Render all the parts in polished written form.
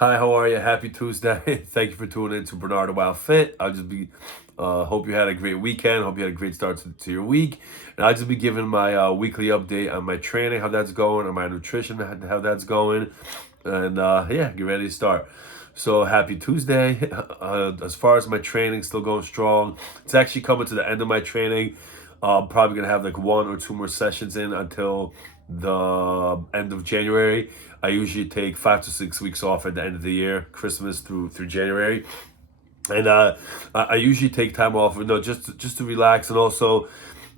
Hi, how are you? Happy Tuesday. Thank you for tuning in to Bernardo Wow Fit. Hope you had a great weekend. Hope you had a great start to your week. And I'll just be giving my weekly update on my training, how that's going, on my nutrition, how that's going. And yeah, get ready to start. So happy Tuesday. As far as my training, still going strong. It's actually coming to the end of my training. I'm probably gonna have like one or two more sessions in until the end of January. I usually take 5 to 6 weeks off at the end of the year, Christmas through January, and I usually take time off, just to relax and also,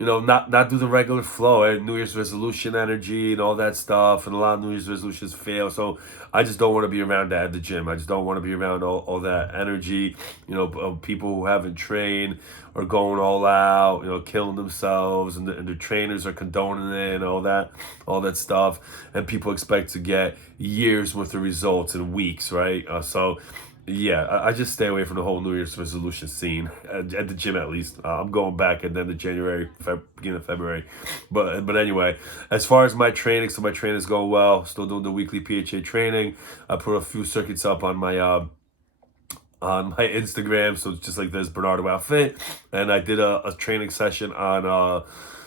not do the regular flow and New Year's resolution energy and all that stuff. And a lot of New Year's resolutions fail, so I just don't want to be around that at the gym. I just don't want to be around all that energy, of people who haven't trained or going all out, killing themselves, and the trainers are condoning it and all that stuff, and people expect to get years worth of results in weeks, right? So yeah, I just stay away from the whole New Year's resolution scene at the gym, at least. I'm going back at the end of January, beginning of February. But anyway, as far as my training, so my training's going well. Still doing the weekly PHA training. I put a few circuits up on my Instagram, so it's just like this Bernardo outfit. And I did a training session on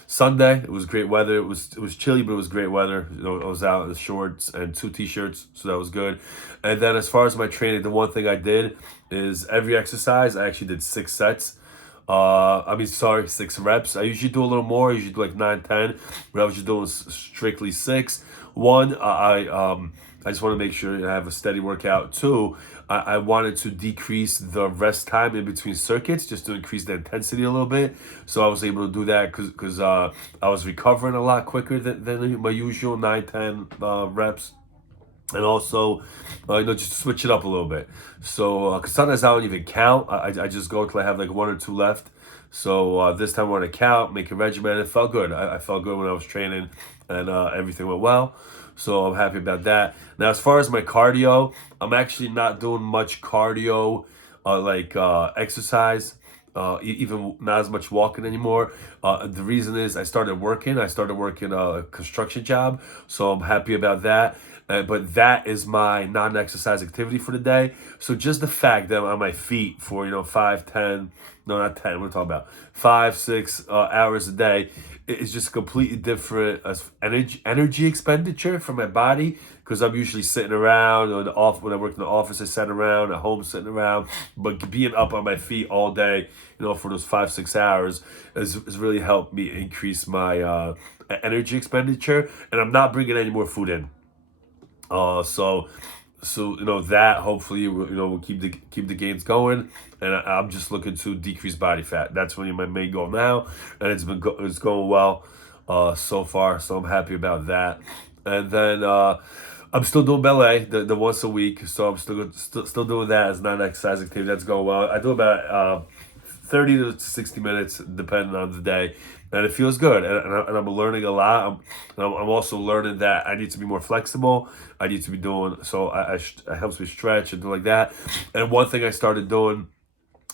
Sunday. It was great weather. It was chilly, but it was great weather. I was out in the shorts and two t-shirts, so that was good. And then as far as my training, the one thing I did is every exercise I actually did 6 sets. Sorry, 6 reps. I usually do a little more. I usually do like 9, 10, but I was just doing strictly six. One, I just want to make sure I have a steady workout. Two, I wanted to decrease the rest time in between circuits just to increase the intensity a little bit. So I was able to do that because I was recovering a lot quicker than my usual 9, 10 reps. And also, just to switch it up a little bit. So, because sometimes I don't even count. I just go till I have like one or two left. So this time I want to count, make a regimen. It felt good. I felt good when I was training, and everything went well. So I'm happy about that. Now, as far as my cardio, I'm actually not doing much cardio, exercise. Even not as much walking anymore. The reason is I started working. I started working a construction job, so I'm happy about that. But that is my non-exercise activity for the day. So just the fact that I'm on my feet for 5, 10, no, not 10. We're talking about 5, 6 hours a day. It's just completely different as energy expenditure for my body, because I'm usually sitting around, when I work in the office, I sat around, at home sitting around. But being up on my feet all day, for those 5, 6 hours has really helped me increase my energy expenditure, and I'm not bringing any more food in. So that hopefully will keep the gains going, and I'm just looking to decrease body fat. That's really my main goal now, and it's going well so far. So I'm happy about that. And then I'm still doing ballet the once a week, so I'm still doing that as non-exercise activity. That's going well. I do about 30 to 60 minutes depending on the day, and it feels good, and I'm learning a lot. I'm also learning that I need to be more flexible. I need to be doing so. It helps me stretch and do like that. And one thing I started doing,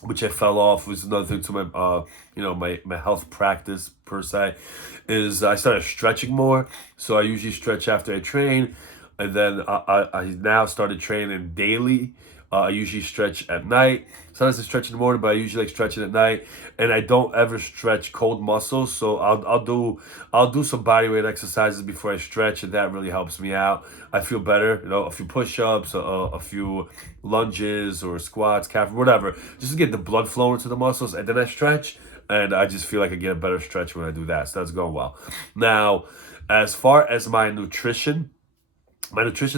which I fell off, was another thing to my my health practice per se, is I started stretching more. So I usually stretch after I train, and then I now started training daily. I usually stretch at night. Sometimes I stretch in the morning, but I usually like stretching at night. And I don't ever stretch cold muscles, so I'll do some body weight exercises before I stretch, and that really helps me out. I feel better, a few push-ups, a few lunges or squats, calf, whatever, just to get the blood flowing to the muscles, and then I stretch, and I just feel like I get a better stretch when I do that. So that's going well. Now, as far as my nutrition's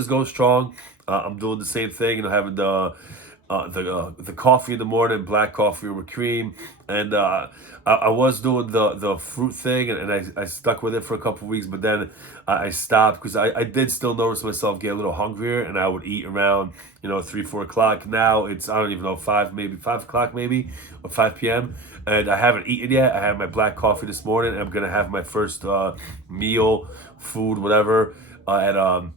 going strong. I'm doing the same thing, having the coffee in the morning, black coffee with cream, and I was doing the fruit thing, and I stuck with it for a couple of weeks, but then I stopped because I did still notice myself get a little hungrier, and I would eat around 3, 4 o'clock. Now it's, I don't even know, 5 o'clock maybe, or 5 p.m. And I haven't eaten yet. I had my black coffee this morning, and I'm gonna have my first meal, food, whatever, at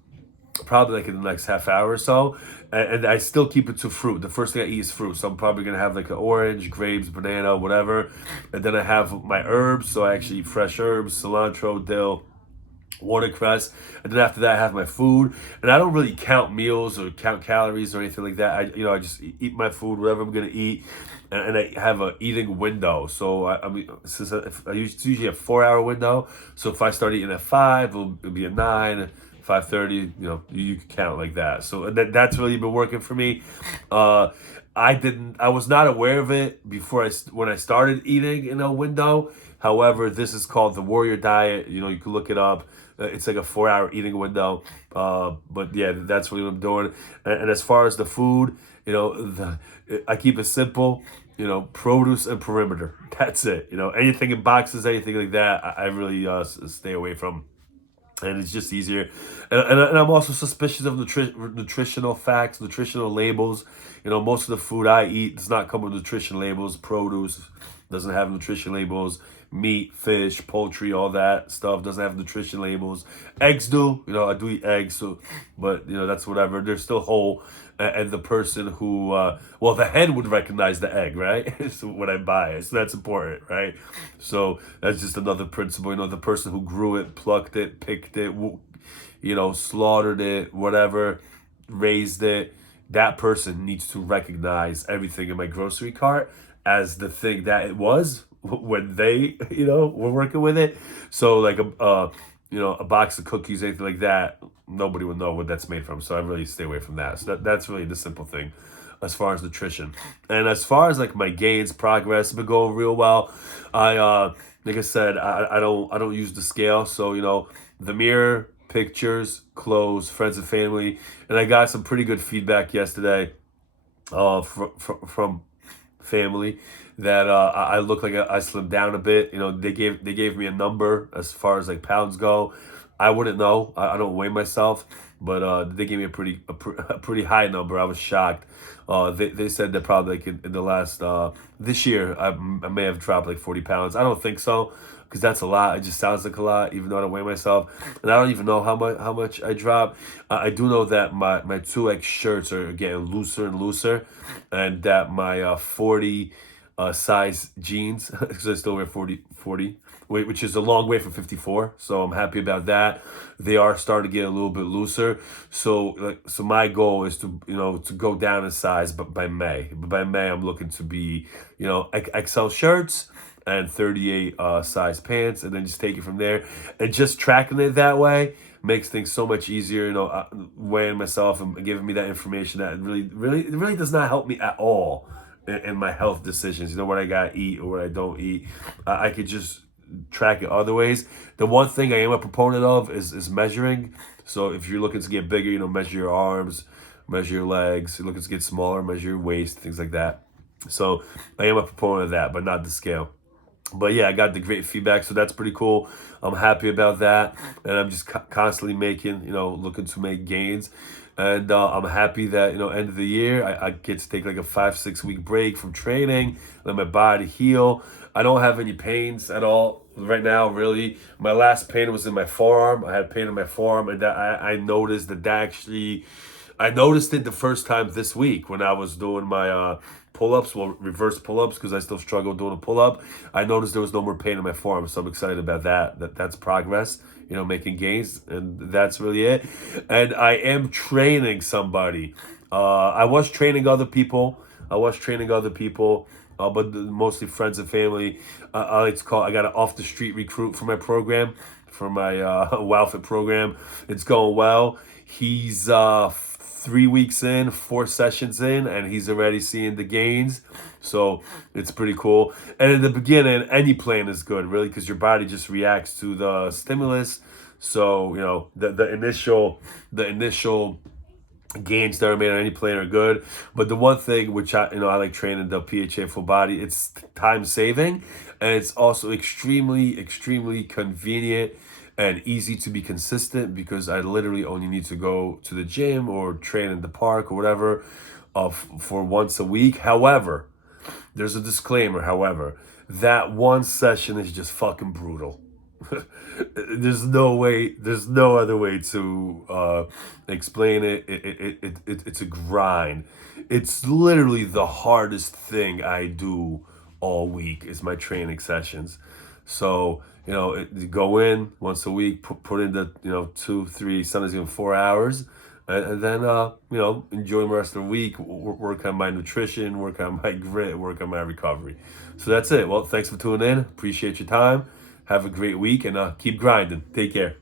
probably like in the next half hour or so. And I still keep it to fruit. The first thing I eat is fruit, so I'm probably gonna have like an orange, grapes, banana, whatever. And then I have my herbs, so I actually eat fresh herbs, cilantro, dill, watercress, and then after that I have my food. And I don't really count meals or count calories or anything like that. I just eat my food, whatever I'm gonna eat, and I have a eating window. So I mean, since it's usually a 4 hour window. So if I start eating at 5, it'll be at 9. 5:30, you can count like that. So that's really been working for me. Uh, I was not aware of it before when I started eating in a window. However, this is called the Warrior Diet. You can look it up. It's like a 4 hour eating window. But yeah, that's really what I'm doing. And as far as the food, I keep it simple. Produce and perimeter. That's it. Anything in boxes, anything like that, I really stay away from, and it's just easier. And I'm also suspicious of nutritional facts, nutritional labels. Most of the food I eat does not come with nutrition labels. Produce doesn't have nutrition labels. Meat, fish, poultry, all that stuff doesn't have nutrition labels. Eggs do. I do eat eggs, but that's whatever. They're still whole. And the person who, the hen would recognize the egg, right? So when I buy it, so that's important, right? So that's just another principle. The person who grew it, plucked it, picked it, slaughtered it, whatever, raised it. That person needs to recognize everything in my grocery cart as the thing that it was when they, were working with it. So like a box of cookies, anything like that, nobody would know what that's made from. So I really stay away from that. So that's really the simple thing as far as nutrition. And as far as like my gains, progress, been going real well. Like I said, I don't use the scale. So the mirror, pictures, clothes, friends and family, and I got some pretty good feedback yesterday from family that I look like I slimmed down a bit. They gave me a number as far as like pounds go. I wouldn't know. I don't weigh myself, but they gave me a pretty high number. I was shocked. They said that probably like in the last this year I may have dropped like 40 pounds. I don't think so, because that's a lot. It just sounds like a lot, even though I don't weigh myself, and I don't even know how much I dropped. I do know that my 2X shirts are getting looser and looser, and that my 40 size jeans, because I still wear 40, which is a long way from 54. So I'm happy about that. They are starting to get a little bit looser. So my goal is to go down in size, but by May. But by May, I'm looking to be XL shirts and 38 size pants, and then just take it from there. And just tracking it that way makes things so much easier. Weighing myself and giving me that information that really does not help me at all in my health decisions. What I gotta eat or what I don't eat. I could just track it other ways. The one thing I am a proponent of is measuring. So if you're looking to get bigger, measure your arms, measure your legs. You're looking to get smaller, measure your waist, things like that. So I am a proponent of that, but not the scale. But yeah, I got the great feedback, so that's pretty cool. I'm happy about that, and I'm just constantly making, looking to make gains. And I'm happy that end of the year I get to take like a 5-6 week break from training, let my body heal. I don't have any pains at all right now, really. My last pain was in my forearm. I had pain in my forearm, and that I noticed that actually, I noticed it the first time this week when I was doing my pull-ups, reverse pull-ups, because I still struggle doing a pull-up. I noticed there was no more pain in my forearm, so I'm excited about that. That's progress, making gains, and that's really it. And I am training somebody. I was training other people. But mostly friends and family. I like to call. I got an off-the-street recruit for my program, for my WowFit program. It's going well. He's 3 weeks in, 4 sessions in, and he's already seeing the gains. So it's pretty cool. And in the beginning, any plan is good, really, because your body just reacts to the stimulus. So the initial gains that are made on any plan are good. But the one thing which I like training the PHA full body, it's time saving, and it's also extremely convenient and easy to be consistent, because I literally only need to go to the gym or train in the park or whatever for once a week. However, there's a disclaimer. However, that one session is just fucking brutal. There's no other way to explain it. It's a grind. It's literally the hardest thing I do all week is my training sessions. So, go in once a week, put in the, 2, 3, sometimes even 4 hours, and then, enjoy the rest of the week, work on my nutrition, work on my grit, work on my recovery. So that's it. Well, thanks for tuning in. Appreciate your time. Have a great week, and keep grinding. Take care.